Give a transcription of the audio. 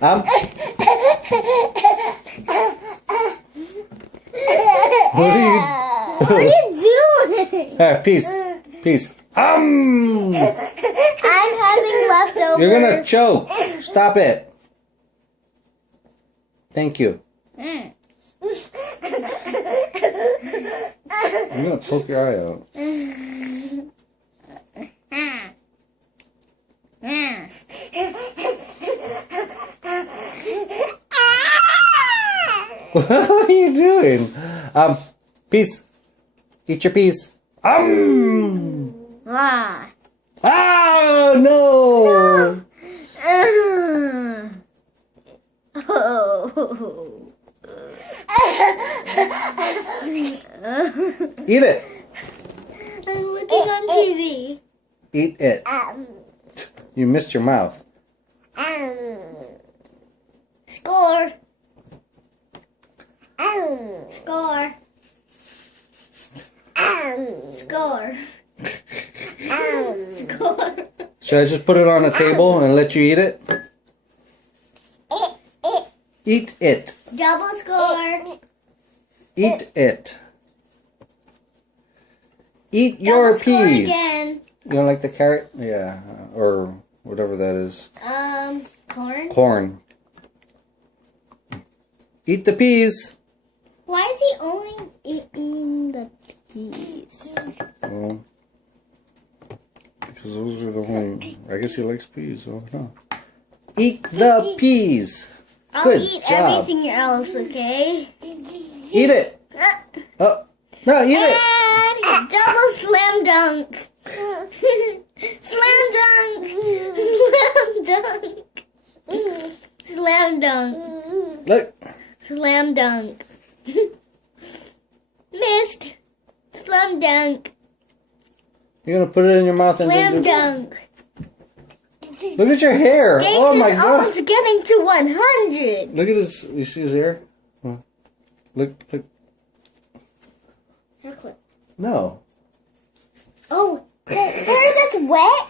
What What are you doing? Alright, peace. Peace. I'm having leftovers. You're gonna choke. Stop it. Thank you. I'm gonna poke your eye out. What are you doing? Peace. Eat your peas. Ah, no. Eat it. I'm looking on TV. Eat it. You missed your mouth. Score. Score. Score. Score. Should I just put it on the table and let you eat it? Eat it. Double score. Eat it. Eat your Double score peas. again. You don't like the carrot? Yeah, or whatever that is. Corn. Corn. Eat the peas. Why is he only eating the peas? Well, because those are the only. I guess he likes peas. So no. Eat the peas. I'll Good eat job. everything else, okay? Eat it. Oh no, eat it. And double slam dunk. Slam dunk. Slam dunk. Slam dunk. Look. Slam dunk. Missed. Slam dunk. You're gonna put it in your mouth and Slam dunk. look at your hair. James Oh my is god. almost getting to 100. Look at his. You see his hair? Look. Hair clip. No. Oh, the hair that's wet?